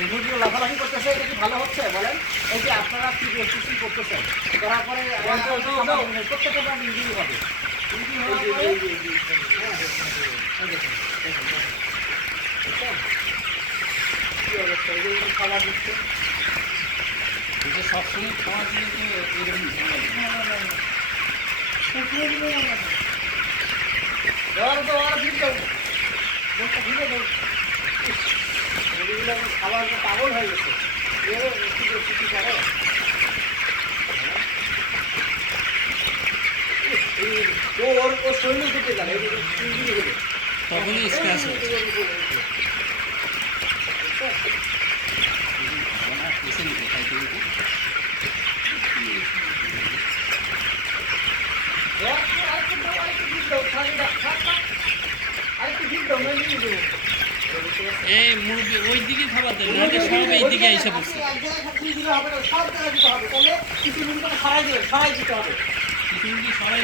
এই মুরগিগুলো লাফালাফি করতেছে, এটা কি ভালো হচ্ছে বলেন? এই যে আপনারা কি প্রস্তুতি করতেছেন, করার পরে প্রত্যেকটা ইঞ্জুরি হবে। ইঞ্জুরি হওয়ার পরে কি অবস্থা, এই যে খাবার দিচ্ছে সবসময় খাওয়ার দিলে তো এরকম খাবার পাগল হয়ে গেছে, ওর শরীর কেটে যাবে তখনই স্ক্র্যাচ হচ্ছে। এই মুরগি ওই দিকে খাবার দেন, নাকি সব এই দিকে এসে পড়ছে। সব জায়গায় দিতে হবে, তাহলে কিছু সরাই দিতে হবে। কিছু সবাই